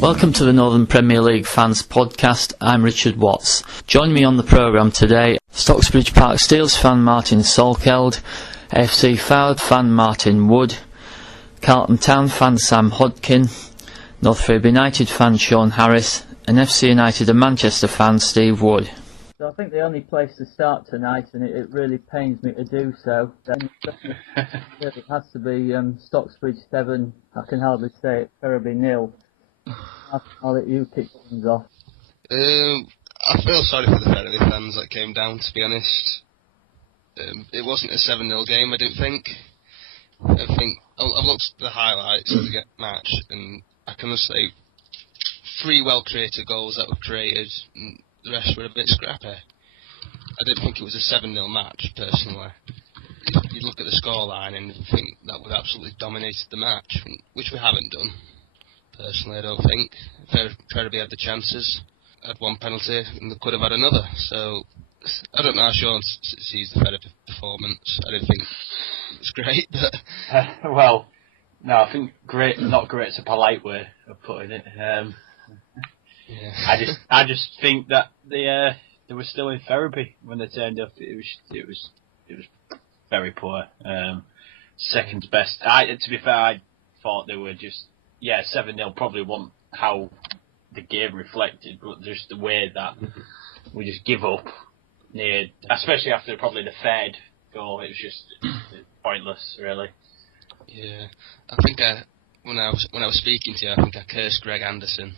Welcome to the Northern Premier League Fans Podcast. I'm Richard Watts. Join me on the programme today, Stocksbridge Park Steels fan Martin Salkeld, FC Fylde fan Martin Wood, Carlton Town fan Sam Hodkin, Northfield United fan Shaun Harris, and FC United and Manchester fan Steve Wood. So I think the only place to start tonight, and it really pains me to do so, it has to be Stocksbridge 7, I can hardly say it, Febuary 0. I'll let you kick things off. I feel sorry for the Febuary fans that came down, to be honest. It wasn't a 7-0 game, I didn't think. I've looked at the highlights of the match, and I can just say 3 well-created goals that were created, and the rest were a bit scrappy. I didn't think it was a 7-0 match, personally. You'd look at the scoreline and think that would absolutely dominated the match, which we haven't done. Personally, I don't think. Febuary had the chances, had one penalty, and they could have had another. So, I don't know how Shaun sees the Febuary performance. I didn't think it was great, but... Well, no, I think great, not great is a polite way of putting it. Yeah. I just think that they were still in therapy when they turned up. It was very poor. Second best. To be fair, I thought they were just 7-0 probably wasn't how the game reflected, but just the way that we just give up especially after probably the third goal. It was just pointless, really. Yeah, I think when I was speaking to you, I think I cursed Greg Anderson.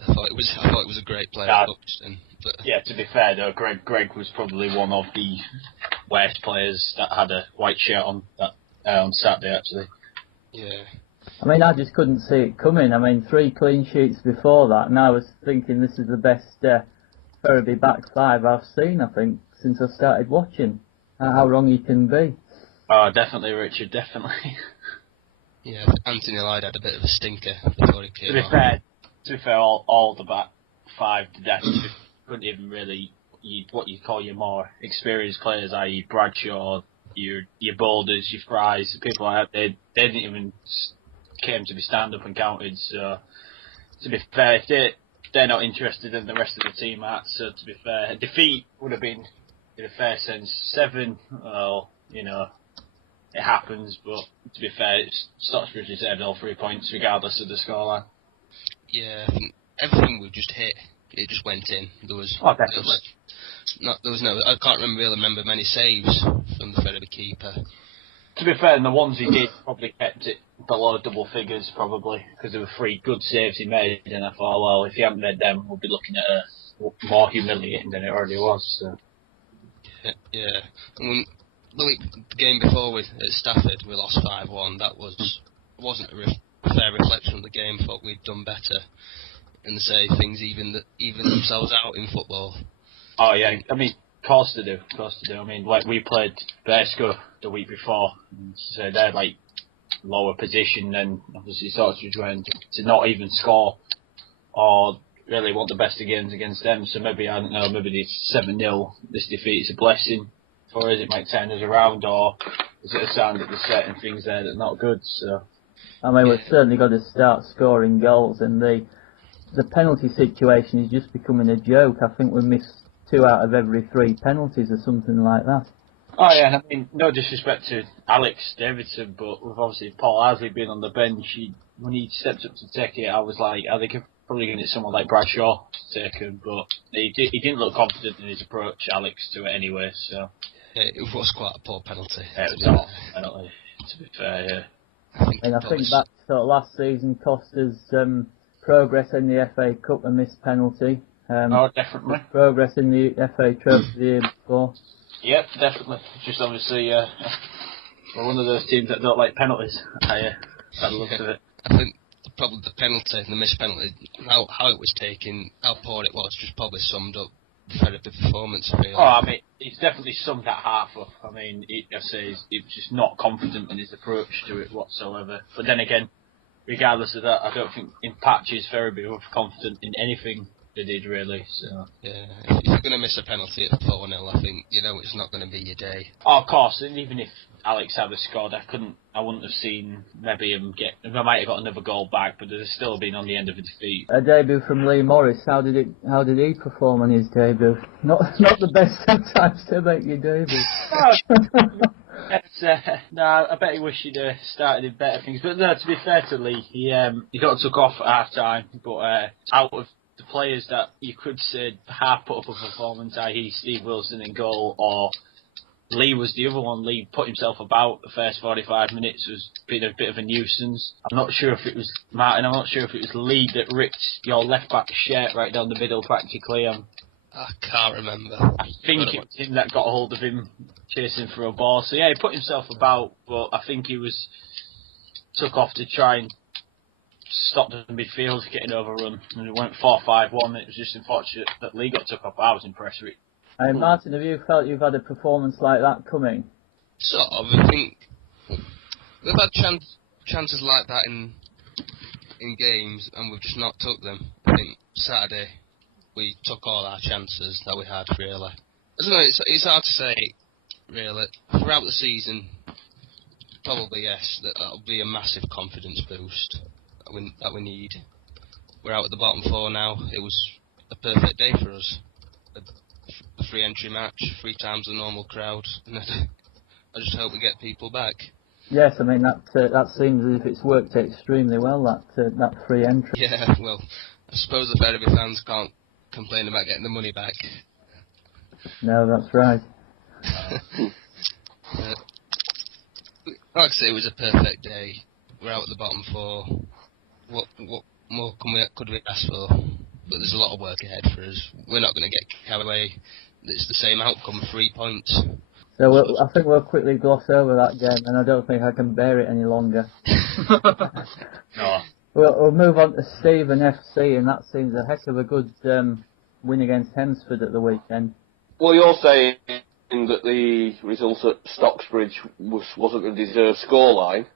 I thought it was a great player at Buxton. But yeah, to be fair though, Greg was probably one of the worst players that had a white shirt on on Saturday, actually. Yeah. I mean, I just couldn't see it coming. I mean, 3 clean sheets before that, and I was thinking this is the best Febuary back 5 I've seen, I think, since I started watching. How wrong you can be. Oh, definitely, Richard, definitely. Yeah, Anthony Lloyd had a bit of a stinker before he came on. To be fair, all the back 5 to death couldn't even really, what you call your more experienced players, i.e. Bradshaw, your Boulders, your Fries, the people like that, they didn't even came to be stand-up and counted. So, to be fair, if they're not interested in the rest of the team, so to be fair, a defeat would have been, in a fair sense, 7. Well, it happens, but to be fair, Stocksbridge deserved all 3 points regardless of the scoreline. Yeah, I think everything we just hit, it just went in. There was I can't really remember many saves from the Febuary keeper. To be fair, and the ones he did probably kept it below double figures, probably, because there were 3 good saves he made, and I thought, well, if he hadn't made them, we'll be looking at a more humiliating than it already was. So. Yeah. And the game before at Stafford, we lost 5-1. That wasn't a fair reflection of the game. Thought we'd done better, and they say things even themselves out in football. Oh yeah, I mean, of course they do. I mean, like we played Bersco the week before, so they're like lower position, and obviously Stocksbridge went to not even score or really want the best of games against them. So maybe, I don't know, maybe this 7-0, this defeat is a blessing for us. It might turn us around, or is it a sign that there's certain things there that are not good? So I mean, we've certainly got to start scoring goals, and the penalty situation is just becoming a joke. I think we missed 2 out of every 3 penalties or something like that. Oh yeah, and I mean, no disrespect to Alex Davidson, but with obviously Paul Harsley being on the bench, when he stepped up to take it, I was like, I think I'm probably going to get someone like Bradshaw to take him, but he didn't look confident in his approach, Alex, to it anyway, so... Yeah, it was quite a poor penalty. Yeah, it was not a penalty, to be fair, yeah. I think that sort of last season cost us progress in the FA Cup, a missed penalty. Oh, definitely. Progress in the FA Trophy the year before. Yep, definitely. Just obviously, we're one of those teams that don't like penalties. I love it. I think probably the penalty, the missed penalty, how it was taken, how poor it was, just probably summed up the Febuary performance, I feel. Oh, I mean, it's definitely summed that half up. I mean, he was just not confident in his approach to it whatsoever. But then again, regardless of that, I don't think in patches Febuary were confident in anything They did, really. So. Yeah, if you're going to miss a penalty at 4-0, I think, it's not going to be your day. Oh, of course, and even if Alex had scored, I wouldn't have seen maybe him they might have got another goal back, but they'd still been on the end of a defeat. A debut from Lee Morris. How did he perform on his debut? Not the best sometimes to make your debut. No, I bet he wished he'd started in better things. But no, to be fair to Lee, he got took off at half time. But out of the players that you could say half put up a performance, i.e. Steve Wilson in goal, or Lee was the other one. Lee put himself about the first 45 minutes, was being a bit of a nuisance. I'm not sure if it was Martin, I'm not sure if it was Lee that ripped your left back shirt right down the middle practically. I can't remember. I think it was him that got a hold of him chasing for a ball. So yeah, he put himself about, but I think he was took off to try and stop the midfield getting overrun. And it went 4-5-1. It was just unfortunate that Lee got took off. I was impressed with it. Hey Martin, have you felt you've had a performance like that coming? Sort of. I think we've had chances like that in games, and we've just not took them. I think Saturday we took all our chances that we had, really. I don't know, it's hard to say, really. Throughout the season, probably yes, that'll be a massive confidence boost that we need. We're out at the bottom four now. It was a perfect day for us. A free entry match, 3 times the normal crowd. And I just hope we get people back. Yes, I mean that seems as if it's worked extremely well. That free entry. Yeah, well, I suppose the Febuary fans can't complain about getting the money back. No, that's right. Like I say, it was a perfect day. We're out at the bottom four. What more could we ask for? But there's a lot of work ahead for us. We're not going to get carried away. It's the same outcome, 3 points. So I think we'll quickly gloss over that game, and I don't think I can bear it any longer. No. We'll move on to Stephen FC, and that seems a heck of a good win against Hemsford at the weekend. Well, you're saying that the result at Stocksbridge wasn't a deserved scoreline.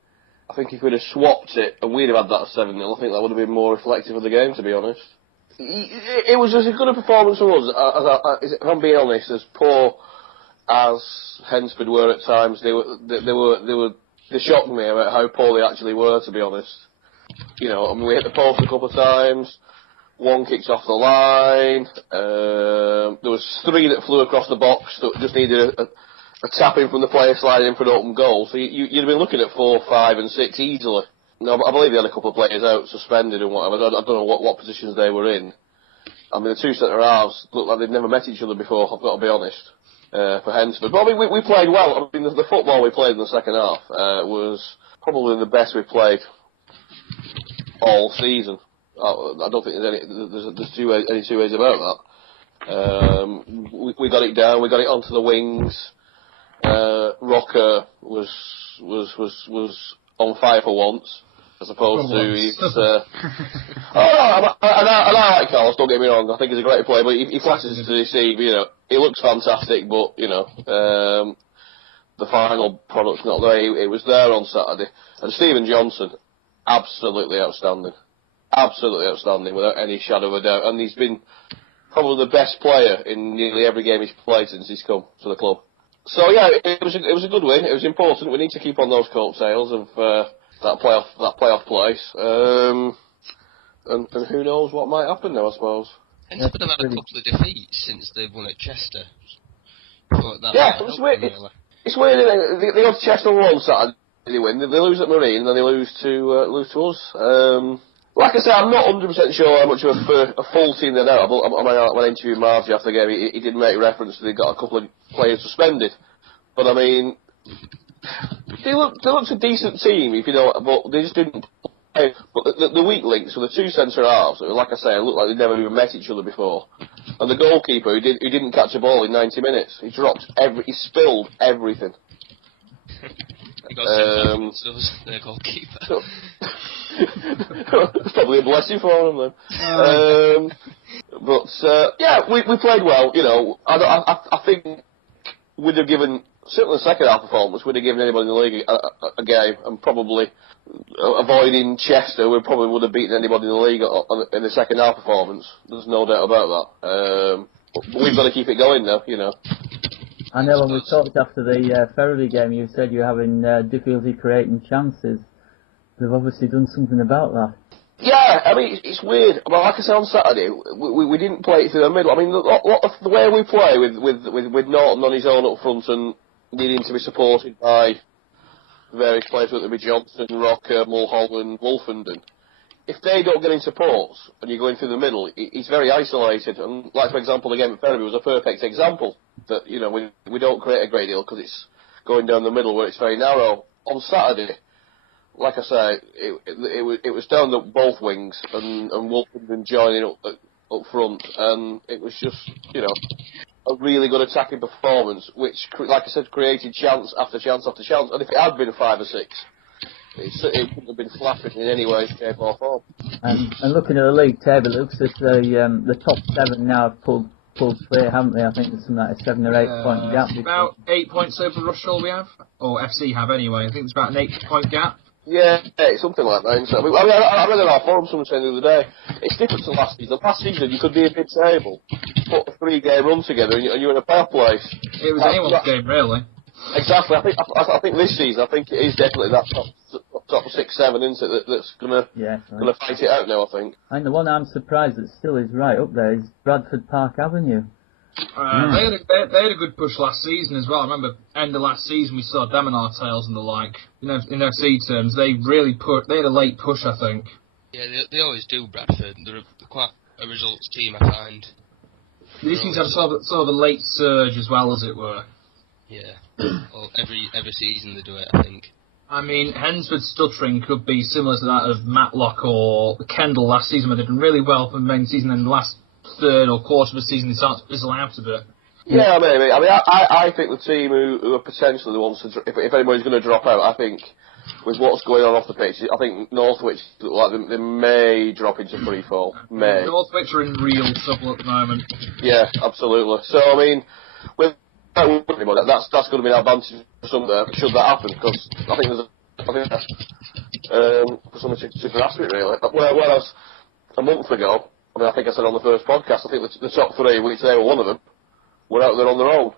I think if we'd have swapped it and we'd have had that 7-0, I think that would have been more reflective of the game, to be honest. It was as good a performance for us, if I'm being honest, as poor as Hemsford were at times. They shocked me about how poor they actually were, to be honest. We hit the post a couple of times. One kicked off the line. There was 3 that flew across the box that just needed a tap in from the player sliding in for an open goal. So you'd have been looking at 4, 5 and 6 easily. No, I believe they had a couple of players out, suspended and whatever. I don't know what positions they were in. I mean, the 2 centre-halves looked like they'd never met each other before, I've got to be honest, for Hemsford. But I mean, we played well. I mean, the football we played in the second half was probably the best we've played all season. I don't think there's any two ways about that. We got it down, we got it onto the wings. Rocker was on fire for once, as opposed to he's. I like Carlos. Don't get me wrong. I think he's a great player, but he flashes to deceive. He looks fantastic, but the final product's not there. It was there on Saturday, and Stephen Johnson, absolutely outstanding, without any shadow of a doubt. And he's been probably the best player in nearly every game he's played since he's come to the club. So yeah, it was a good win. It was important. We need to keep on those coattails of that playoff place. And who knows what might happen now, I suppose. Hemsford have had a couple of defeats since they've won at Chester. It's weird. It's weird. They go to Chester on Saturday. They win. They lose at Marine, and then they lose to us. Like I said, I'm not 100% sure how much of a full team they know. When I interviewed Margie after the game, he did make reference that they got a couple of players suspended. But I mean, they looked a decent team, but they just didn't play. But the weak links were the 2 centre halves. Like I say, it looked like they'd never even met each other before. And the goalkeeper who didn't catch a ball in 90 minutes. He spilled everything. He got sent off their goalkeeper. It's probably a blessing for him then. But we played well. I think we'd have given, certainly the second half performance, we'd have given anybody in the league a game, and probably avoiding Chester, we probably would have beaten anybody in the league in the second half performance. There's no doubt about that. But we've got to keep it going now, you know. I know when we talked after the Febuary game, you said you're having difficulty creating chances. They've obviously done something about that. Yeah, I mean, it's weird. Well, like I said on Saturday, we didn't play it through the middle. I mean, the way we play with Norton on his own up front and needing to be supported by various players, whether it be Johnson, Rocker, Mulholland, Wolfenden. If they don't get in support and you're going through the middle, it's very isolated. And like, for example, the game at Febuary was a perfect example that, you know, we don't create a great deal because it's going down the middle where it's very narrow. On Saturday, like I say, it was down both wings and Wolfenden joining up front, and it was just, you know, a really good attacking performance, which, like I said, created chance after chance after chance. And if it had been 5 or 6, it wouldn't have been flattering in any way, shape or form. And looking at the league table, it looks as though the top 7 now have pulled clear, haven't they? I think there's something like a 7 or 8 point gap. About 8 points over Rushall we have, or FC have anyway. I think it's about an 8 point gap. Yeah, something like that. So, I read on our forum someone saying the other day, it's different to last season. Last season you could be a mid-table, put a 3-game run together and you're in a playoff place. It was anyone's game, really. Exactly. I think this season, I think it is definitely that top 6, 7, isn't it, that's gonna fight it out now, I think. And the one I'm surprised that still is right up there is Bradford Park Avenue. They had a good push last season as well. I remember end of last season we saw them and our tails and the like. You know, in FC terms, they really they had a late push, I think. Yeah, they always do, Bradford. They're quite a results team, I find. They seem to have sort of a late surge as well, as it were. Yeah, well, every season they do it, I think. I mean, Hensford's stuttering could be similar to that of Matlock or Kendall last season, where they've done really well for the main season, and the last third or quarter of the season they start to fizzle out a bit. Yeah, maybe. I mean, I think the team who are potentially the ones to, if anybody's going to drop out, I think with what's going on off the pitch, I think Northwich look like they may drop into free fall. May. Northwich are in real trouble at the moment. Yeah, absolutely. So I mean, with that's going to be an advantage for some there, should that happen, because I think there's for something to grasp it really. Whereas a month ago, I mean, I think I said on the first podcast, I think the top 3, which they were one of them, were out there on their own.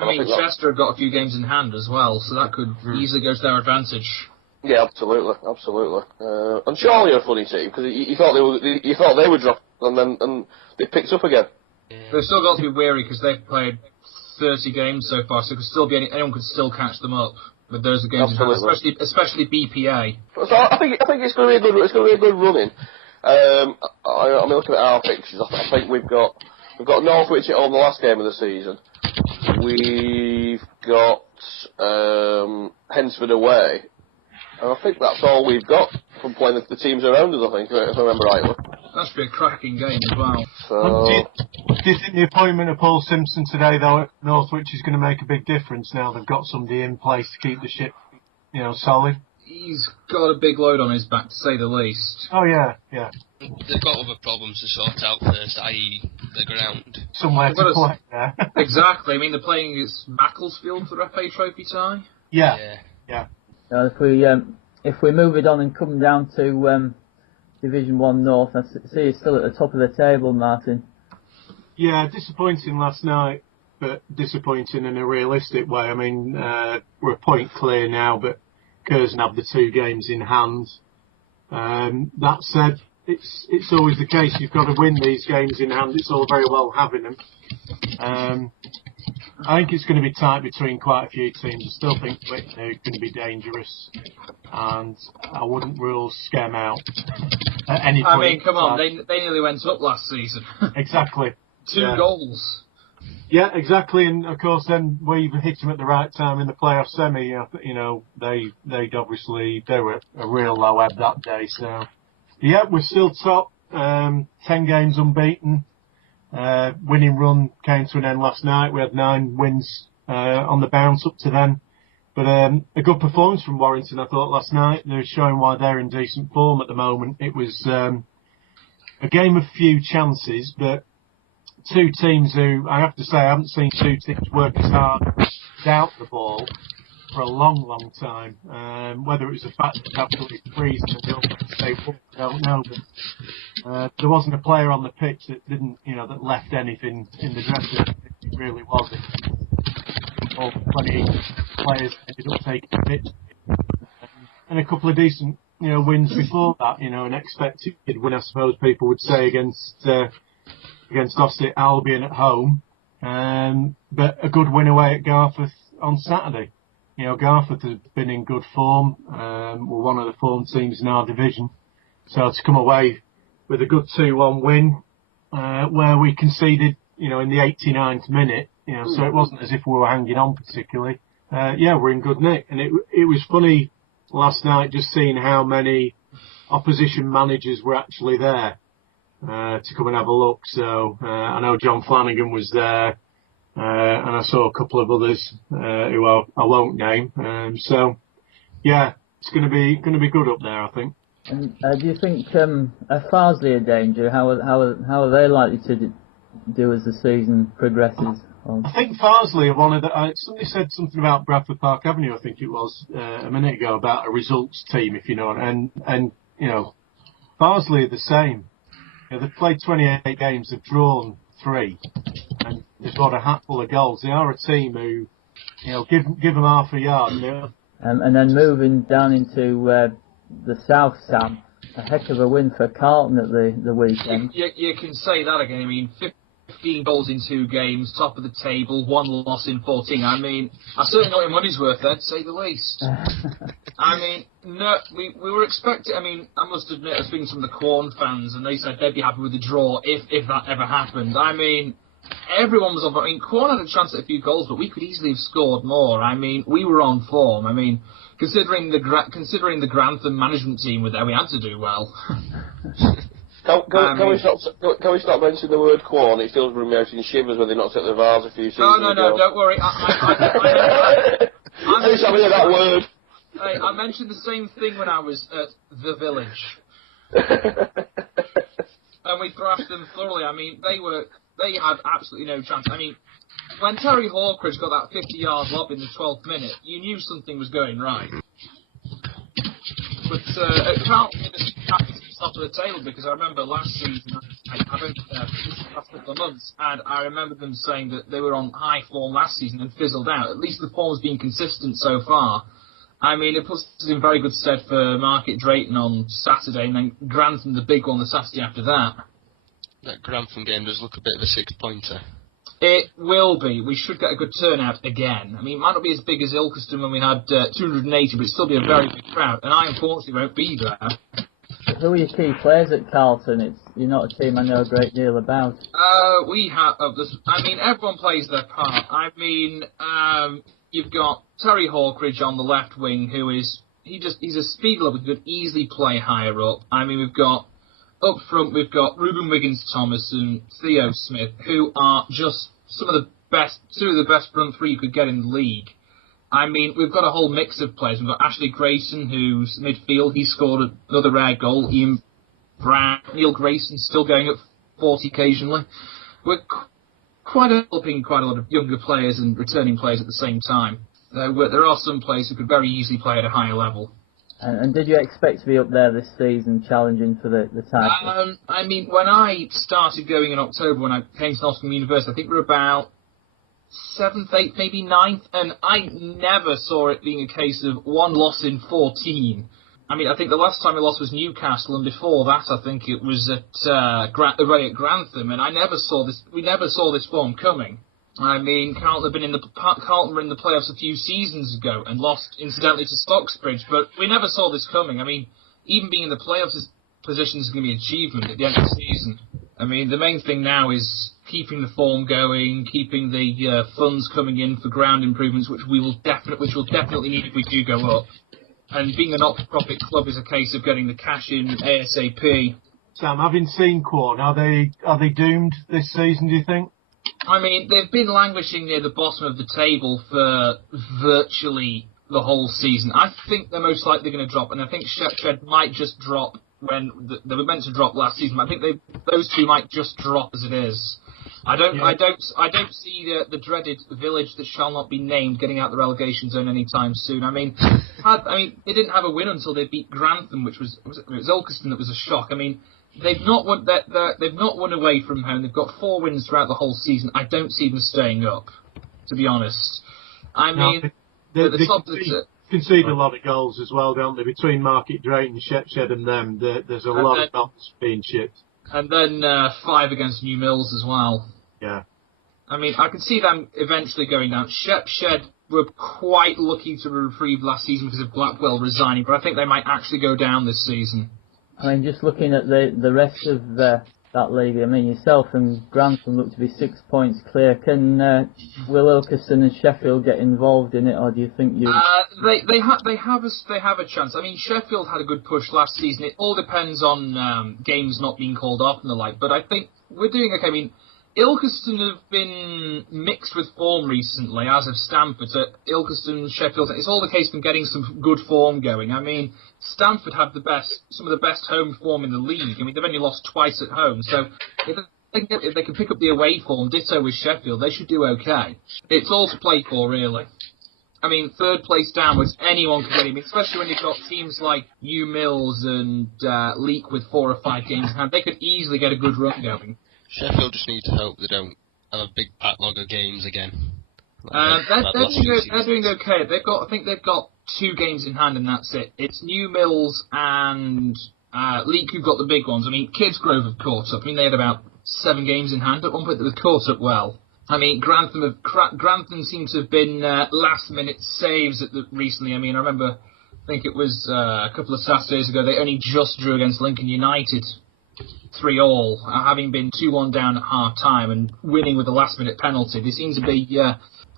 I mean, Chester have got a few games in hand as well, so that could easily go to their advantage. Yeah, absolutely. And Shaun are a funny team, because you thought they would drop, and they picked up again. Yeah. They've still got to be wary because they've played 30 games so far, so it could still be anyone could still catch them up with those games in hand, especially BPA. So I think it's going to be a good running. I'm looking at our fixtures. I think we've got Northwich at home the last game of the season. We've got Hensford away, and I think that's all we've got from playing the teams around us. I think, if I remember rightly. That should be a cracking game as well. So, do you think the appointment of Paul Simpson today, though, at Northwich is going to make a big difference now they've got somebody in place to keep the ship, solid? He's got a big load on his back, to say the least. Oh, yeah. They've got other problems to sort out first, i.e. the ground. Somewhere to play there. Exactly. I mean, they're playing against Macclesfield for the FA Trophy tie. Yeah. Now, if we move it on and come down to Division 1 North, I see you're still at the top of the table, Martin. Yeah, disappointing last night, but disappointing in a realistic way. I mean, we're a point clear now, but Curzon have the 2 games in hand. That said, it's always the case. You've got to win these games in hand. It's all very well having them. I think it's going to be tight between quite a few teams. I still think they're going to be dangerous, and I wouldn't rule Skem out at any point. I mean, come on, they nearly went up last season. Exactly. 2 goals. Yeah, exactly, and of course then we've hit them at the right time in the playoff semi. They were a real low ebb that day. So, yeah, we're still top, 10 games unbeaten. Winning run came to an end last night. We had 9 wins on the bounce up to then. But a good performance from Warrington, I thought, last night. They're showing why they're in decent form at the moment. It was a game of few chances, but two teams who, I have to say, I haven't seen two teams work as hard without the ball for a long, long time. Whether it was the fact that it's absolutely freezing and they'll stay warm, I don't know. But there wasn't a player on the pitch that didn't, that left anything in the dressing room. It really was. All 20 players ended up taking the pitch. And a couple of decent, wins before that, an expected win, I suppose people would say, against Ossett Albion at home. But a good win away at Garforth on Saturday. Garforth has been in good form. We're one of the form teams in our division. So to come away with a good 2-1 win, where we conceded, in the 89th minute, so it wasn't as if we were hanging on particularly. We're in good nick. And it was funny last night just seeing how many opposition managers were actually there to come and have a look. So I know John Flanagan was there, and I saw a couple of others who I won't name. It's going to be good up there, I think. And do you think Farsley a danger? How are they likely to do as the season progresses? I think Farsley are one of the. Somebody said something about Bradford Park Avenue. I think it was a minute ago about a results team, if you know. And Farsley are the same. They've played 28 games, they've drawn 3, and they've got a hatful of goals. They are a team who, give them half a yard. And then moving down into the south, Sam, a heck of a win for Carlton at the weekend. You can say that again. I mean, 15 goals in 2 games, top of the table, 1 loss in 14. I mean, I certainly got your money's worth there, to say the least. I mean, no, we were expecting. I mean, I must admit, I was speaking to some of the Corn fans, and they said they'd be happy with the draw if that ever happened. I mean, everyone was on. I mean, Corn had a chance at a few goals, but we could easily have scored more. I mean, we were on form. I mean, considering the Grantham management team were there, we had to do well. Can we stop mentioning the word Quorn? It still brings me out in shivers when they knocked at the Vars a few seasons ago. No, don't worry. I that word. Hey, I mentioned the same thing when I was at the Village. And we thrashed them thoroughly. I mean, they had absolutely no chance. I mean, when Terry Hawkridge got that 50-yard lob in the 12th minute, you knew something was going right. But at Carlton, it was happy to top of the table, because I remember last season, I went this last couple of months, and I remember them saying that they were on high form last season and fizzled out. At least the form's been consistent so far. I mean, it puts us in very good stead for Market Drayton on Saturday, and then Grantham, the big one, the Saturday after that. That Grantham game does look a bit of a 6-pointer. It will be. We should get a good turnout again. I mean, it might not be as big as Ilkeston when we had 280, but it'll still be a very big crowd, and I unfortunately won't be there. Who are your key players at Carlton? You're not a team I know a great deal about. We have. I mean, everyone plays their part. I mean, you've got Terry Hawkridge on the left wing, who is he's a speed level who could easily play higher up. I mean, we've got up front, we've got Reuben Wiggins-Thomas and Theo Smith, who are just two of the best front three you could get in the league. I mean, we've got a whole mix of players. We've got Ashley Grayson, who's midfield. He scored another rare goal. Ian Brown, Neil Grayson, still going at 40 occasionally. We're developing quite a lot of younger players and returning players at the same time. There are some players who could very easily play at a higher level. And did you expect to be up there this season, challenging for the title? I mean, when I started going in October, when I came to Nottingham University, I think we were about 7th, 8th, maybe 9th, and I never saw it being a case of one loss in 14. I mean, I think the last time we lost was Newcastle, and before that, I think it was away at Grantham, and we never saw this form coming. I mean, Carlton were in the playoffs a few seasons ago and lost, incidentally, to Stocksbridge, but we never saw this coming. I mean, even being in the playoffs position is going to be an achievement at the end of the season. I mean, the main thing now is keeping the form going, keeping the funds coming in for ground improvements, which we'll definitely need if we do go up. And being a not-for-profit club is a case of getting the cash in ASAP. Sam, having seen Quorn, are they doomed this season, do you think? I mean, they've been languishing near the bottom of the table for virtually the whole season. I think they're most likely going to drop, and I think Shepshed might just drop when they were meant to drop last season. I think those two might just drop as it is. I don't see the dreaded village that shall not be named getting out the relegation zone anytime soon. I mean, they didn't have a win until they beat Grantham, which was Ilkeston that was a shock. I mean, they've not won away from home. They've got 4 wins throughout the whole season. I don't see them staying up, to be honest. I mean, they concede a lot of goals as well, don't they? Between Market Drayton, Shepshed and them, there's a lot of goals being shipped. And then 5 against New Mills as well. Yeah. I mean, I can see them eventually going down. Shepshed were quite lucky to reprieve last season because of Blackwell resigning, but I think they might actually go down this season. I mean, just looking at the rest of that league, I mean, yourself and Grantham look to be 6 points clear. Will Ilkeston and Sheffield get involved in it, or do you think you? They have a chance. I mean, Sheffield had a good push last season. It all depends on games not being called off and the like. But I think we're doing okay. I mean, Ilkeston have been mixed with form recently, as have Stamford. So Ilkeston, Sheffield, it's all the case of them getting some good form going. I mean, Stamford have some of the best home form in the league. I mean, they've only lost twice at home. So if they can pick up the away form, ditto with Sheffield, they should do okay. It's all to play for, really. I mean, 3rd place downwards, anyone can get him, especially when you've got teams like New Mills and Leek with 4 or 5 games in hand. They could easily get a good run going. Sheffield just need to hope they don't have a big backlog of games again. They're doing okay. I think they've got 2 games in hand and that's it. It's New Mills and Leek who've got the big ones. I mean, Kidsgrove have caught up. I mean, they had about 7 games in hand at one point. They were caught up well. I mean, Grantham seems to have been last-minute saves recently. I mean, I think it was a couple of Saturdays ago, they only just drew against Lincoln United 3-3, having been 2-1 down at half-time and winning with a last-minute penalty. They seem to be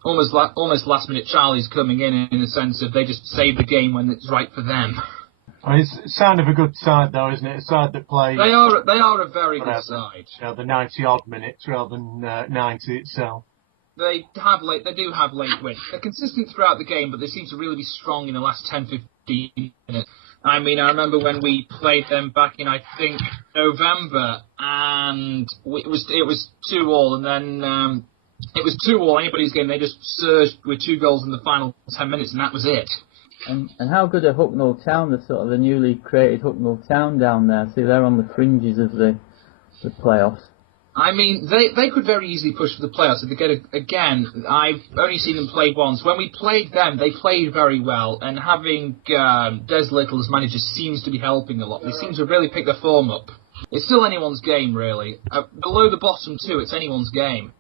almost last-minute Charlies coming in the sense of they just save the game when it's right for them. I mean, it's a sign of a good side, though, isn't it? A side that plays... They are a very good side. The 90-odd minutes rather than 90 itself. They do have late wins. They're consistent throughout the game, but they seem to really be strong in the last 10-15 minutes. I mean, I remember when we played them back in, I think, November, and it was 2-2, and then it was 2-2 anybody's game. They just surged with 2 goals in the final 10 minutes, and that was it. And how good are Hucknall Town, the newly created Hucknall Town down there? See, they're on the fringes of the playoffs. I mean, they could very easily push for the playoffs if they get again. I've only seen them play once. When we played them, they played very well, and having Des Little as manager seems to be helping a lot. They seem to really pick their form up. It's still anyone's game, really. Below the bottom 2, it's anyone's game.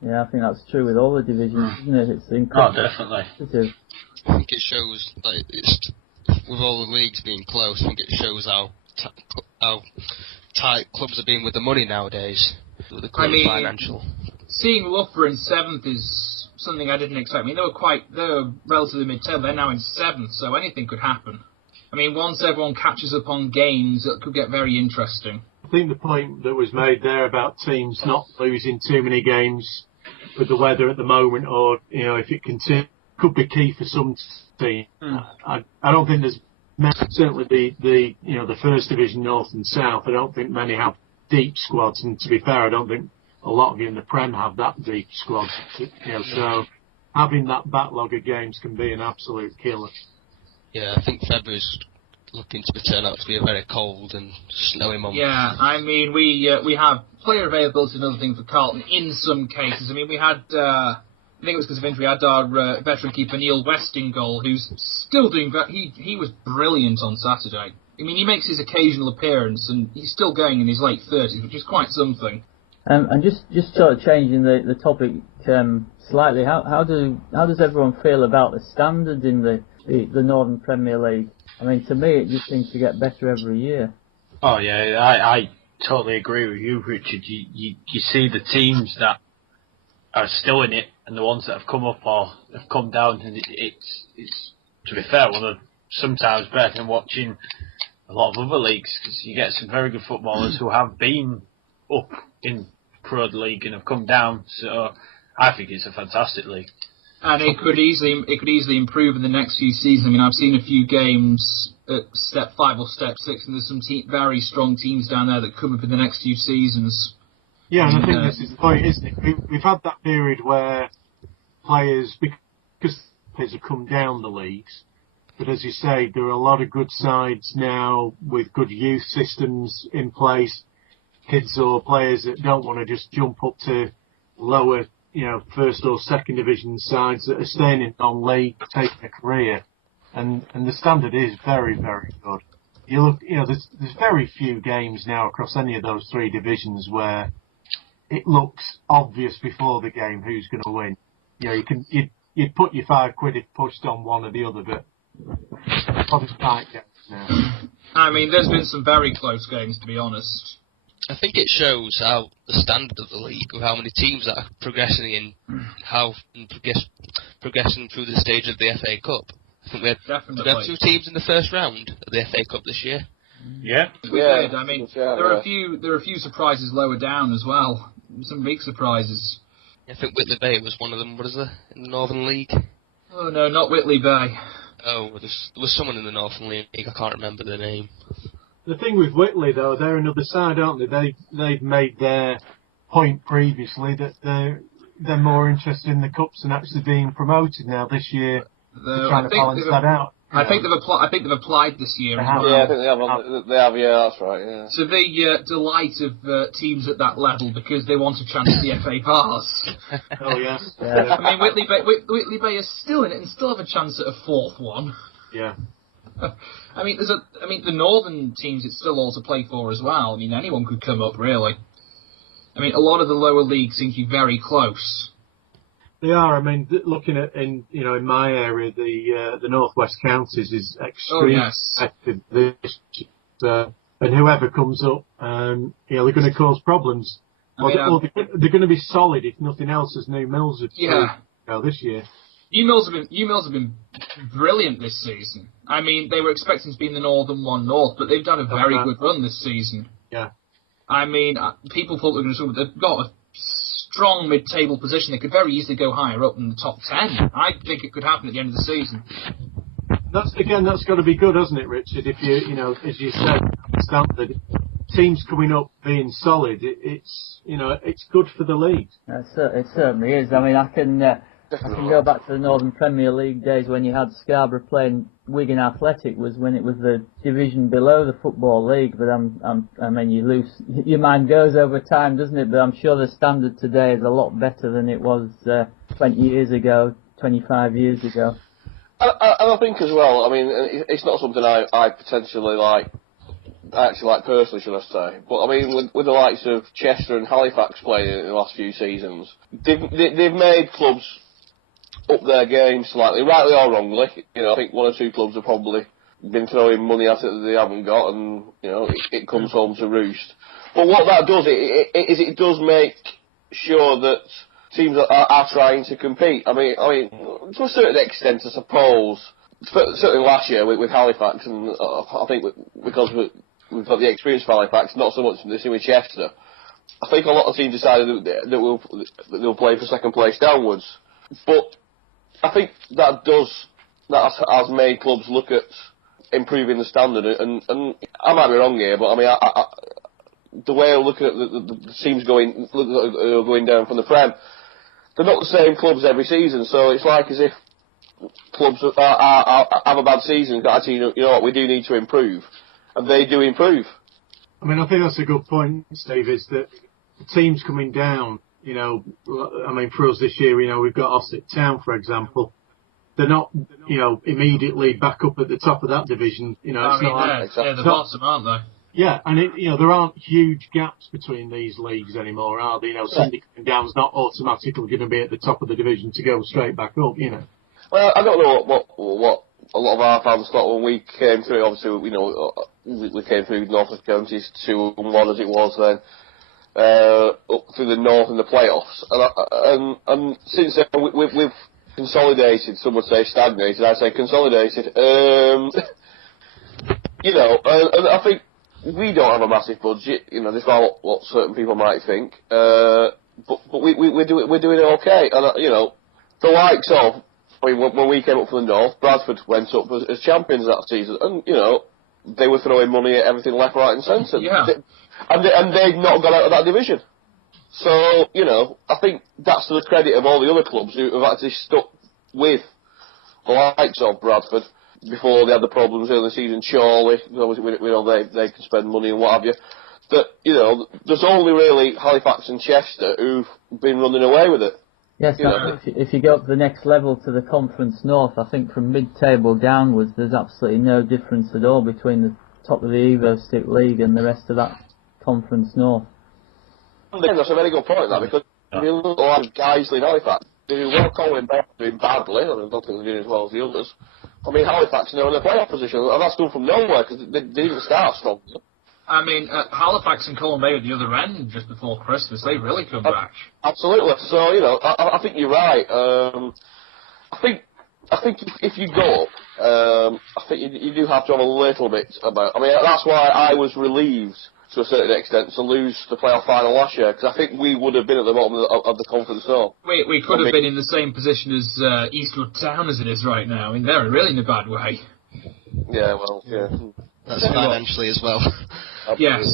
Yeah, I think that's true with all the divisions, isn't it? It's incredible. Oh, definitely. I think it shows, with all the leagues being close, I think it shows how tight clubs are being with the money nowadays. With the financial. Seeing Loughborough in 7th is something I didn't expect. I mean, they were relatively mid-table. They're now in 7th, so anything could happen. I mean, once everyone catches up on games, it could get very interesting. I think the point that was made there about teams not losing too many games with the weather at the moment, or if it continues, could be key for some teams. I don't think there's certainly the First Division North and South. I don't think many have deep squads, and to be fair, I don't think a lot of you in the Prem have that deep squad. So having that backlog of games can be an absolute killer. Yeah, I think February's looking to turn out to be a very cold and snowy month. Yeah, I mean, we have player availability, another thing for Carlton in some cases. I mean, we had, I think it was because of injury, we had our veteran keeper Neil West in goal, who's still doing, he was brilliant on Saturday. I mean, he makes his occasional appearance, and he's still going in his late 30s, which is quite something. And just sort of changing the topic slightly, how does everyone feel about the standard in the Northern Premier League? I mean, to me, it just seems to get better every year. Oh yeah, I totally agree with you, Richard. You see the teams that are still in it, and the ones that have come up or have come down, and it's to be fair, sometimes better than watching a lot of other leagues, because you get some very good footballers who have been up in Pro League and have come down. So I think it's a fantastic league, and it could easily improve in the next few seasons. I mean, I've seen a few games at Step 5 or Step 6, and there's some very strong teams down there that come up in the next few seasons. Yeah, and I think this is the point, isn't it? We've had that period where players, because players have come down the leagues, but as you say, there are a lot of good sides now with good youth systems in place, kids or players that don't want to just jump up to lower, first or second division sides that are staying in non-league, taking a career, and the standard is very, very good. You look, there's very few games now across any of those three divisions where it looks obvious before the game who's going to win. You'd put your £5 if pushed on one or the other, but probably tight games now. I mean, there's been some very close games, to be honest. I think it shows how the standard of the league, with how many teams that are progressing progressing through the stage of the FA Cup. I think we had 2 teams in the first round of the FA Cup this year. Yeah, we did. I mean, there are a few surprises lower down as well. Some big surprises. I think Whitley Bay was one of them. What is there in the Northern League? Oh no, not Whitley Bay. Oh, there was someone in the Northern League. I can't remember their name. The thing with Whitley, though, they're another side, aren't they? They've made their point previously that they're more interested in the cups than actually being promoted now this year. They're trying to balance that out. I think they've applied this year. Yeah, I think they have. They have. Yeah, that's right. Yeah. To the delight of teams at that level, because they want a chance at the FA Pass. Oh yeah. I mean, Whitley Bay is still in it and still have a chance at a 4th one. Yeah. I mean, the northern teams it's still all to play for as well. I mean, anyone could come up really. I mean, a lot of the lower leagues seem to be very close. They are. I mean, looking at in my area, the Northwest Counties is extremely active this year, and whoever comes up, they're going to cause problems. Or they're going to be solid if nothing else, as New Mills have this year. New Mills have been brilliant this season. I mean, they were expecting to be in the Northern One North, but they've done a very good run this season. Yeah. I mean, people thought they were going to struggle. They've got a strong mid-table position. They could very easily go higher up in the top 10. I think it could happen at the end of the season. That's got to be good, hasn't it, Richard? If as you said, standard teams coming up being solid, it's good for the league. It certainly is. I mean, I can go back to the Northern Premier League days when you had Scarborough playing Wigan Athletic, was when it was the division below the Football League. But I mean, your mind goes over time, doesn't it? But I'm sure the standard today is a lot better than it was 20 years ago, 25 years ago. And I think as well, I mean, it's not something I potentially like, actually like personally, should I say. But I mean, with the likes of Chester and Halifax playing in the last few seasons, they've made clubs up their game slightly, rightly or wrongly. I think 1 or 2 clubs have probably been throwing money at it that they haven't got, and it comes home to roost. But what that does is it does make sure that teams are trying to compete. I mean, to a certain extent, I suppose. Certainly last year with Halifax, and I think because we've got the experience of Halifax, not so much this year with Chester. I think a lot of teams decided that they'll play for second place downwards, but I think that has made clubs look at improving the standard, and I might be wrong here, but I mean, the way I look at the teams going down from the Prem, they're not the same clubs every season, so it's like as if clubs have a bad season, but actually, you know what, we do need to improve, and they do improve. I mean, I think that's a good point, Steve, is that the teams coming down, I mean, for us this year, we've got Ossett Town, for example. They're not, immediately back up at the top of that division. The bottom, aren't they? Yeah, and there aren't huge gaps between these leagues anymore, are there? Syndicate coming down's not automatically going to be at the top of the division to go straight back up, Well, I don't know what a lot of our fans thought when we came through. Obviously, we came through Northwest Counties 2-1 as it was then. Up through the north in the playoffs, and since then we've consolidated. Some would say stagnated. I say consolidated. And I think we don't have a massive budget. Despite what certain people might think, but we're doing it okay. And the likes of, I mean, when we came up from the north, Bradford went up as champions that season, and they were throwing money at everything left, right, and centre. Yeah. And they've not got out of that division. So, I think that's to the credit of all the other clubs who have actually stuck with the likes of Bradford before they had the problems early in the season. Surely, obviously, we know they can spend money and what have you. That, there's only really Halifax and Chester who've been running away with it. Yes, if you go up the next level to the Conference North, I think from mid-table downwards, there's absolutely no difference at all between the top of the Evo Stick League and the rest of that Conference North. That's a very good point, that, because if you look at Guiseley and Halifax, who were calling back doing badly, I don't think they're doing as well as the others. I mean, Halifax are now in a playoff position, and that's come from nowhere, because they didn't start strong. I mean, Halifax and Colin Bay at the other end just before Christmas, they really come back. Absolutely. So, I think you're right. I think if you go up, I think you do have to have a little bit about... I mean, that's why I was relieved, to a certain extent, to lose the playoff final last year, because I think we would have been at the bottom of the conference north. We could have been in the same position as Eastwood Town as it is right now. I mean, they're really in a bad way. Yeah, well, yeah. That's financially as well. Yes.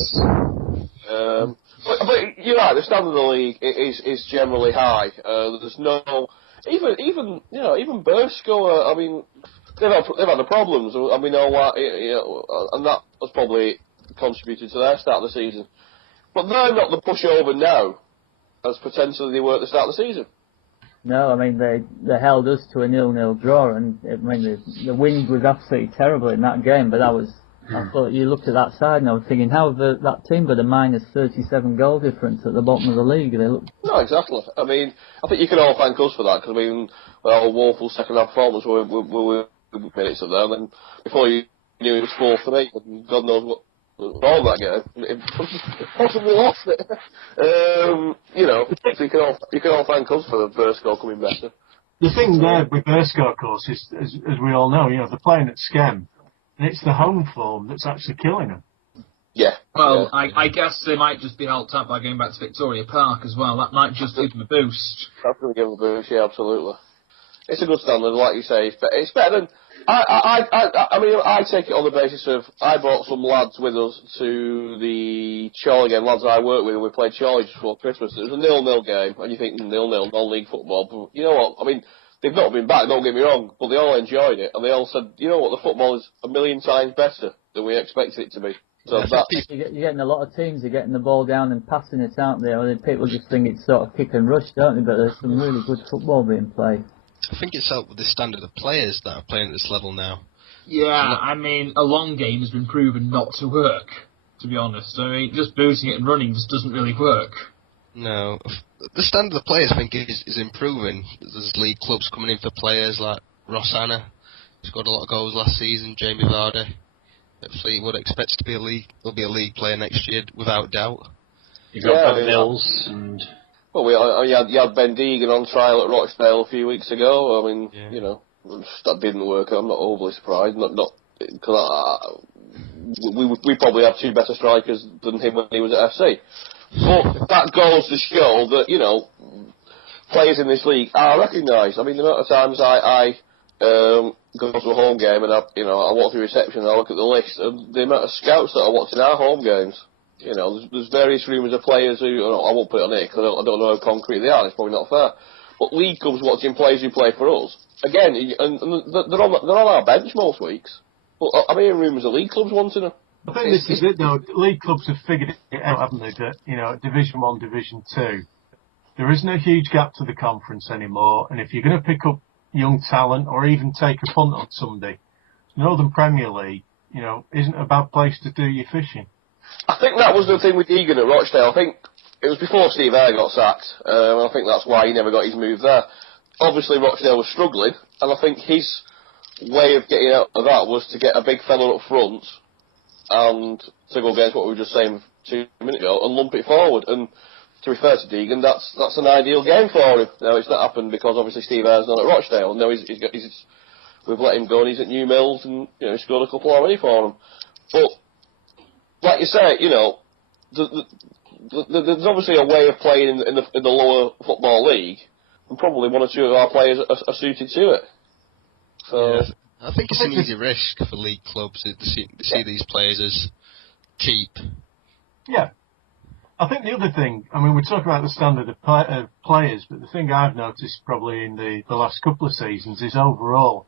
But you're right, the standard of the league is generally high. There's no... Even Burscough, I mean, they've had the problems, and we know why, and that was probably contributed to their start of the season. But they're not the pushover now as potentially they were at the start of the season. No, I mean, they held us to a 0-0 draw, and I mean, the wind was absolutely terrible in that game, but that was... I thought you looked at that side and I was thinking, how have that team got a minus 37 goal difference at the bottom of the league? They look... No, exactly. I mean, I think you can all thank us for that, because I mean, our woeful second half performance were minutes of there, and then before you knew it was 4-3, and God knows what was wrong that game. Possibly lost it. So you can all thank us for the first goal coming better. The thing there with Burscough, of course, is, as we all know, they're playing at Skem. And it's the home form that's actually killing them. Yeah. Well, yeah. I guess they might just be helped out by going back to Victoria Park as well. That might just give them a boost. That's going to give them a boost, yeah, absolutely. It's a good standard, like you say. It's better than... I mean, I take it on the basis of... I brought some lads with us to the Charlie game, lads I work with, and we played Charlie just before Christmas. It was a 0-0 game, and you think 0-0, non-league football. But you know what? I mean... They've not been back, don't get me wrong, but they all enjoyed it, and they all said, you know what, the football is a million times better than we expected it to be. So you're getting a lot of teams are getting the ball down and passing it out there. I mean, people just think it's sort of kick and rush, don't they? But there's some really good football being played. I think it's helped with the standard of players that are playing at this level now. Yeah, I mean, a long game has been proven not to work, to be honest. I mean, just boosting it and running just doesn't really work. No. The standard of players, I think, is improving. There's league clubs coming in for players like Rosanna, who scored a lot of goals last season, Jamie Vardy at Fleetwood, expects to be will be a league player next year, without doubt. You've got Ben Mills and... Well, you had Ben Deegan on trial at Rochdale a few weeks ago. I mean, that didn't work. I'm not overly surprised. Because we probably have two better strikers than him when he was at FC. But that goes to show that, players in this league are recognised. I mean, the amount of times I go to a home game and I walk through reception and I look at the list, and the amount of scouts that are watching our home games. There's various rumours of players who, I won't put it on here because I don't know how concrete they are, it's probably not fair. But league clubs watching players who play for us. Again, and they're on our bench most weeks. But I'm hearing rumours of league clubs wanting them. I think this is it, though. League clubs have figured it out, haven't they? That, Division 1, Division 2, there isn't a huge gap to the conference anymore. And if you're going to pick up young talent or even take a punt on somebody, Northern Premier League, isn't a bad place to do your fishing. I think that was the thing with Egan at Rochdale. I think it was before Steve Eyre got sacked. I think that's why he never got his move there. Obviously, Rochdale was struggling, and I think his way of getting out of that was to get a big fella up front and to go against what we were just saying 2 minutes ago and lump it forward. And to be fair to Deegan, that's an ideal game for him. Now, it's not happened because obviously Steve Eyre's not at Rochdale. Now we've let him go and he's at New Mills and he scored a couple already for him. But like you say, there's obviously a way of playing in the lower football league, and probably one or two of our players are suited to it. So. Yeah. I think it's an easy risk for league clubs to see these players as cheap. Yeah. I think the other thing, I mean, we talk about the standard of players, but the thing I've noticed probably in the last couple of seasons is overall,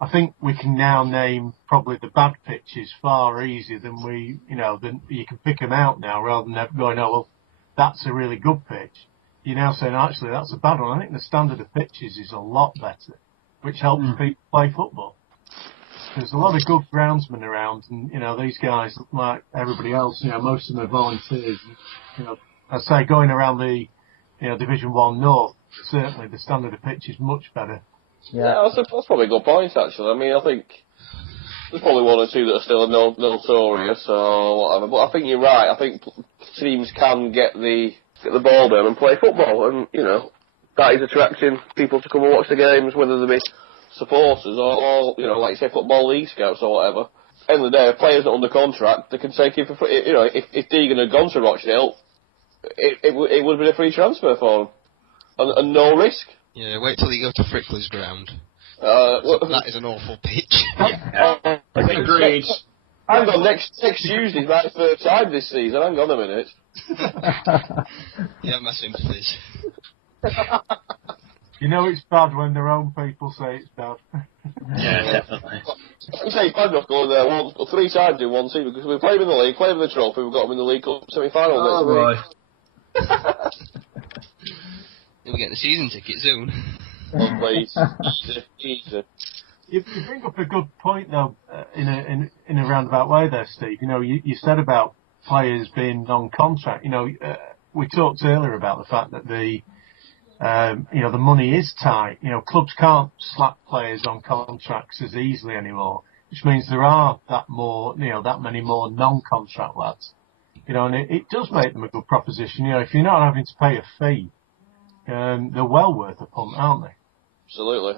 I think we can now name probably the bad pitches far easier than than you can pick them out now rather than going, oh, well, that's a really good pitch. You're now saying, actually, that's a bad one. I think the standard of pitches is a lot better, which helps people play football. There's a lot of good groundsmen around, and, these guys, like everybody else, most of them are volunteers. I say going around the, Division 1 North, certainly the standard of pitch is much better. Yeah, that's probably a good point, actually. I mean, I think there's probably one or two that are still notorious or whatever, but I think you're right. I think teams can get the ball down and play football, and, that is attracting people to come and watch the games, whether they be supporters or like you say, football league scouts or whatever. End of the day, if players not under contract, they can take him for free. If Deegan had gone to Rochdale, it would have been a free transfer for him, and no risk. Yeah, wait till you go to Frickley's ground. That is an awful pitch. Agreed. Hang on, next Tuesday's my third time this season. Hang on a minute. You have my sympathies. It's bad when their own people say it's bad. Yeah, definitely. You say bad enough going there 3 times in one season because we played him in the league, played him in the trophy, we've got him in the League Cup semi-final next week. You'll get the season ticket soon. Please. Easy. You bring up a good point though, in a roundabout way there, Steve. You said about players being non-contract. We talked earlier about the fact that the money is tight. Clubs can't slap players on contracts as easily anymore, which means there are that many more non-contract lads. And it does make them a good proposition. If you're not having to pay a fee, they're well worth a punt, aren't they? Absolutely.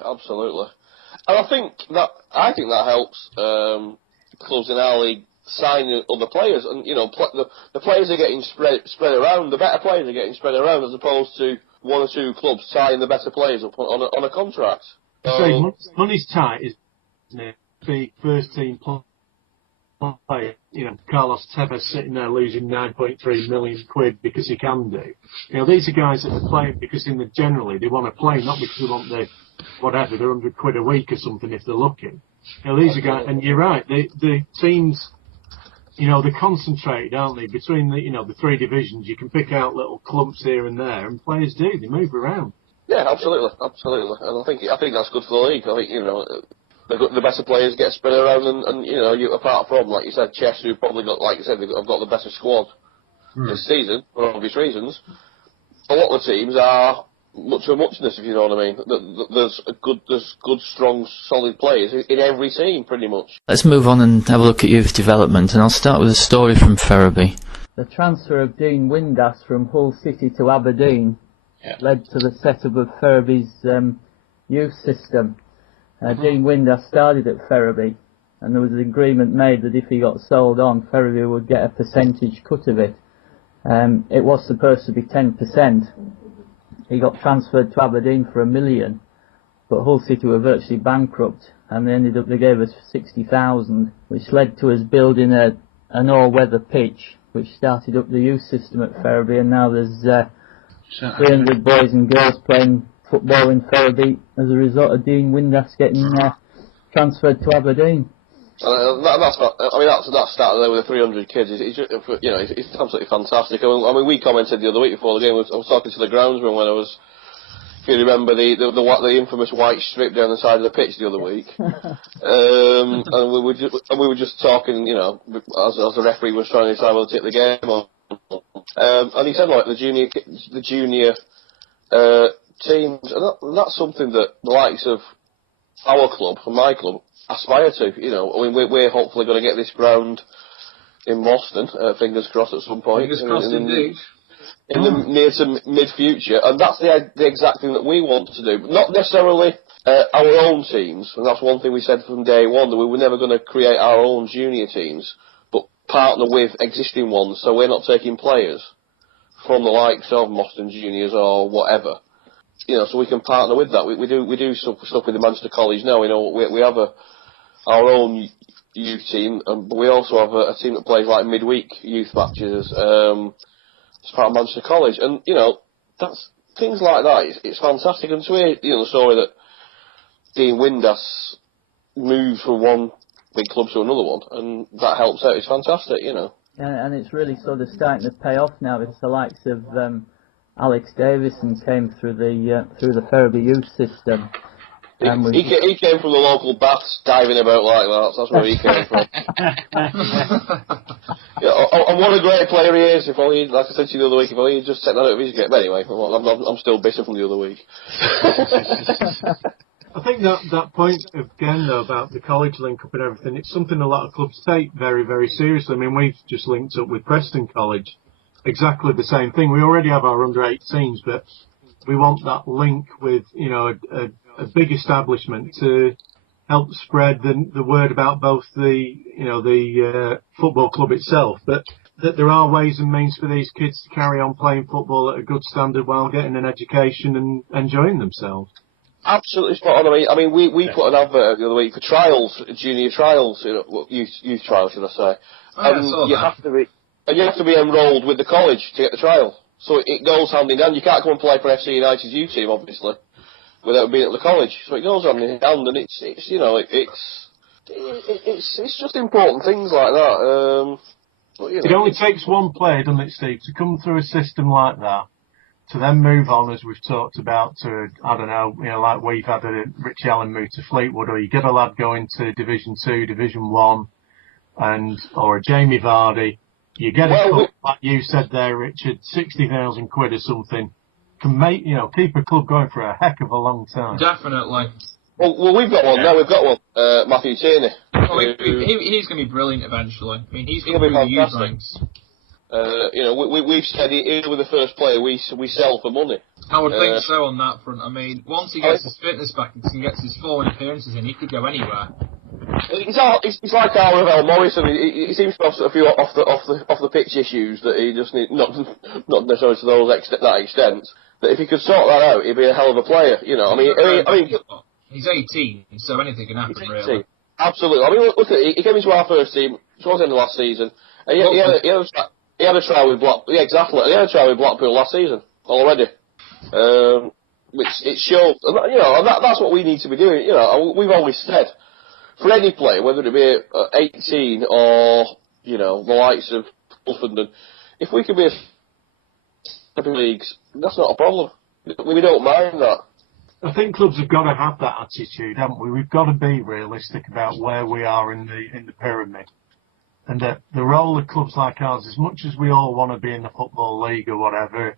And I think that helps clubs in our league signing other players, and the players are getting spread around. The better players are getting spread around as opposed to 1 or 2 clubs tying the better players up on a contract. Money's tight, isn't it? The first team player, Carlos Tevez sitting there losing 9.3 million quid because he can do. These are guys that are playing because generally they want to play, not because they want the 100 quid a week or something if they're looking. These are guys, and you're right, the teams, they're concentrated, aren't they? Between the 3 divisions, you can pick out little clumps here and there, and players they move around. Yeah, absolutely. And I think that's good for the league. I think, the better players get spread around, and apart from, like you said, Chess, who've probably got, like you said, they've got the better squad this season, for obvious reasons. A lot of the teams are much of a muchness, if you know what I mean. There's good, strong, solid players in every team, pretty much. Let's move on and have a look at youth development, and I'll start with a story from Febuary. The transfer of Dean Windass from Hull City to Aberdeen led to the setup of Febuary's youth system. Dean Windass started at Febuary, and there was an agreement made that if he got sold on, Febuary would get a percentage cut of it. It was supposed to be 10%. He got transferred to Aberdeen for $1 million, but Hull City were virtually bankrupt, and they gave us 60,000, which led to us building an all-weather pitch, which started up the youth system at Febuary, and now there's 300 boys and girls playing football in Febuary as a result of Dean Windass getting transferred to Aberdeen. That started there with the 300 kids. It's absolutely fantastic. I mean, we commented the other week before the game. I was talking to the groundsman when I was, if you remember, the infamous white strip down the side of the pitch the other week. And we were just talking, as the referee was trying to decide whether to take the game on. And he said, like, the junior teams, and that's something that the likes of our club and my club aspire to. We're hopefully going to get this ground in Boston, fingers crossed at some point. Fingers crossed indeed. In the near to mid future, and that's the exact thing that we want to do. Not necessarily our own teams, and that's one thing we said from day one, that we were never going to create our own junior teams, but partner with existing ones, so we're not taking players from the likes of Boston Juniors or whatever. So we can partner with that. We do stuff with the Manchester College now. We have our own youth team, but we also have a team that plays like midweek youth matches. as part of Manchester College, and that's things like that. It's fantastic, and to hear the story that Dean Windass moved from one big club to another one, and that helps out. It's fantastic, And it's really sort of starting to pay off now. It's the likes of Alex Davison came through the Febuary youth system. He came from the local baths, diving about like that. That's where he came from. And what a great player he is. If only, like I said to you the other week, if only he'd just take that out of his game. But anyway, I'm still bitter from the other week. I think that point again though about the college link up and everything, it's something a lot of clubs take very, very seriously. I mean, we've just linked up with Preston College, exactly the same thing. We already have our under 18s, but we want that link with a big establishment to help spread the word about both the football club itself, but that there are ways and means for these kids to carry on playing football at a good standard while getting an education and enjoying themselves. Absolutely spot on. I mean, we put an advert the other week for trials, junior trials, youth trials, should I say? You have to be enrolled with the college to get the trial. So it goes hand in hand. You can't come and play for FC United's youth team, obviously, without being at the college. So it goes hand in hand, and it's just important things like that. It only takes one player, doesn't it, Steve, to come through a system like that, to then move on, as we've talked about, to, I don't know, like we've had Richie Allen move to Fleetwood, or you get a lad going to Division 2, Division 1, or a Jamie Vardy. You get a club, like you said there, Richard, 60,000 quid or something, can make, keep a club going for a heck of a long time. Definitely. Well, we've got one now. We've got one, Matthew Tierney. Oh, he's going to be brilliant eventually. I mean, he's going to be the youth ranks. We've said he was the first player we sell for money. I would think so on that front. I mean, once he gets his fitness back and gets his foreign appearances in, he could go anywhere. He's like our Ravel Morrison. He seems to have a few off the pitch issues that he just needs, not necessarily to that extent. But if he could sort that out, he'd be a hell of a player. I mean, he's 18, so anything can happen, really. Absolutely. I mean, look at it. He came into our first team towards the end of last season. And he had a trial with Blackpool. Yeah, exactly. He had a trial with Blackpool last season already. Which it shows. That's what we need to be doing. We've always said, for any player, whether it be 18 or the likes of Wolfenden, if we can be a leagues, that's not a problem. We don't mind that. I think clubs have got to have that attitude, haven't we? We've got to be realistic about where we are in the pyramid. And that the role of clubs like ours, as much as we all want to be in the Football League or whatever,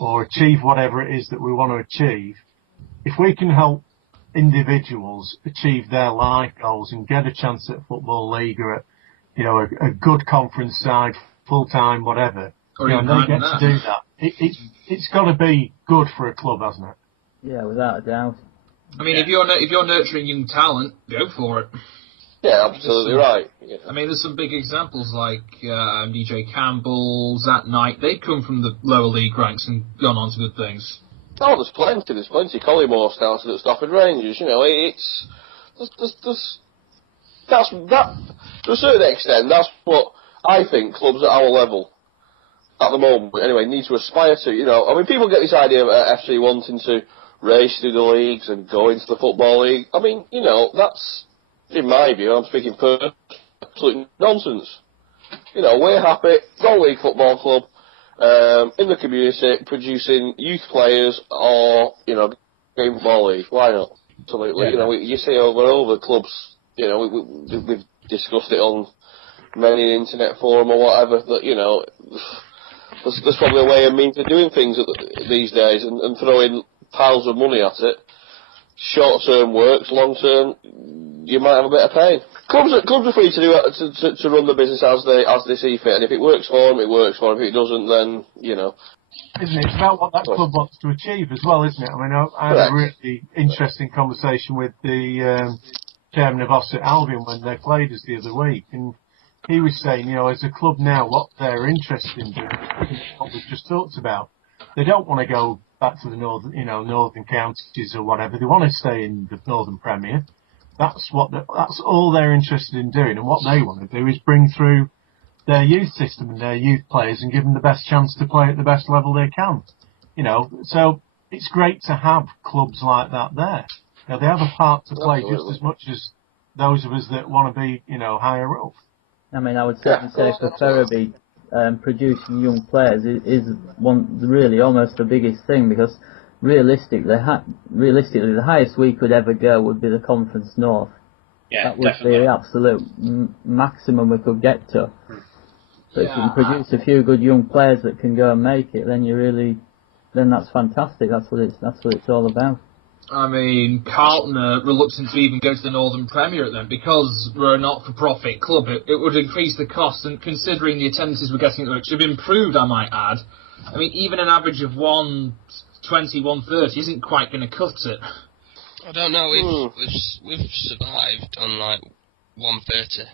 or achieve whatever it is that we want to achieve, if we can help individuals achieve their life goals and get a chance at Football League or at, a good conference side, full-time, whatever, and they get to do that, it's got to be good for a club, hasn't it? Yeah, without a doubt. I mean, if you're nurturing young talent, go for it. Yeah, absolutely right. Yeah. I mean, there's some big examples like DJ Campbell, Zach Knight. They've come from the lower league ranks and gone on to good things. Oh, there's plenty. Collymore started at Stafford Rangers. That's to a certain extent. That's what I think clubs at our level, at the moment, anyway, need to aspire to. I mean, people get this idea of FC wanting to race through the leagues and go into the Football League. I mean, that's, in my view, I'm speaking per absolute nonsense. We're happy, non-league football club, in the community, producing youth players or, game football league. Why not? Absolutely. Yeah. You see over clubs, we've discussed it on many internet forum or whatever, that, there's probably a way and means of doing things these days and throwing piles of money at it. Short term works, long term, you might have a bit of pain. Clubs are free to do to run the business as they see fit, and if it works for them, it works for them. If it doesn't, then Isn't it? It's about what that club wants to achieve as well, isn't it? I mean, I had a really interesting conversation with the chairman of Ossett Albion when they played us the other week, and he was saying, as a club now, what they're interested in doing, what we've just talked about, they don't want to go back to the northern counties or whatever. They want to stay in the Northern Premier. That's all they're interested in doing, and what they want to do is bring through their youth system and their youth players and give them the best chance to play at the best level they can. So it's great to have clubs like that there. They have a part to play just as much as those of us that want to be, higher up. I mean, I would certainly say for Febuary, producing young players is really almost the biggest thing, because realistically, the highest we could ever go would be the Conference North. Yeah, that would definitely be the absolute maximum we could get to. So if you can produce a few good young players that can go and make it, then that's fantastic. That's what it's all about. I mean, Carlton are reluctant to even go to the Northern Premier at them because we're a not-for-profit club. It would increase the cost, and considering the attendances we're getting, which have improved, I might add. I mean, even an average of 120, 130 isn't quite going to cut it. I don't know. We've survived on like 130,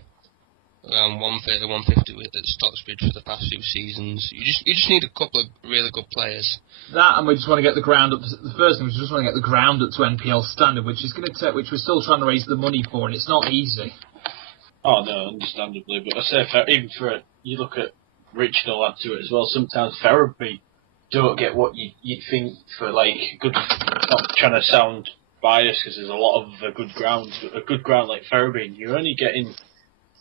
around 130, 150 at Stocksbridge for the past few seasons. You just need a couple of really good players. That, and we just want to get the ground up. The first thing, we just want to get the ground up to NPL standard, which we're still trying to raise the money for, and it's not easy. Oh no, understandably, but I say you look at Richard will add to it as well. Sometimes Febuary don't get what you'd think for like good. Not trying to sound biased because there's a lot of good grounds, but a good ground like Febuary, you're only getting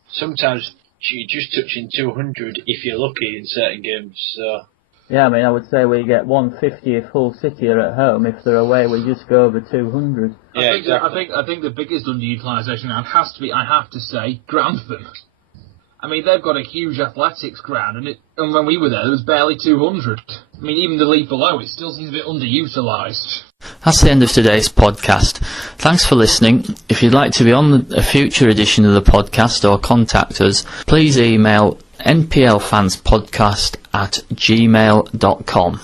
sometimes you're just touching 200 if you're lucky in certain games. So. Yeah, I mean, I would say we get 150 if Hull City are at home. If they're away, we just go over 200. Yeah, exactly. I think the biggest underutilisation now has to be, I have to say, Grantham. I mean, they've got a huge athletics ground, and when we were there was barely 200. I mean, even the league below, it still seems a bit underutilised. That's the end of today's podcast. Thanks for listening. If you'd like to be on a future edition of the podcast or contact us, please email nplfanspodcast@gmail.com.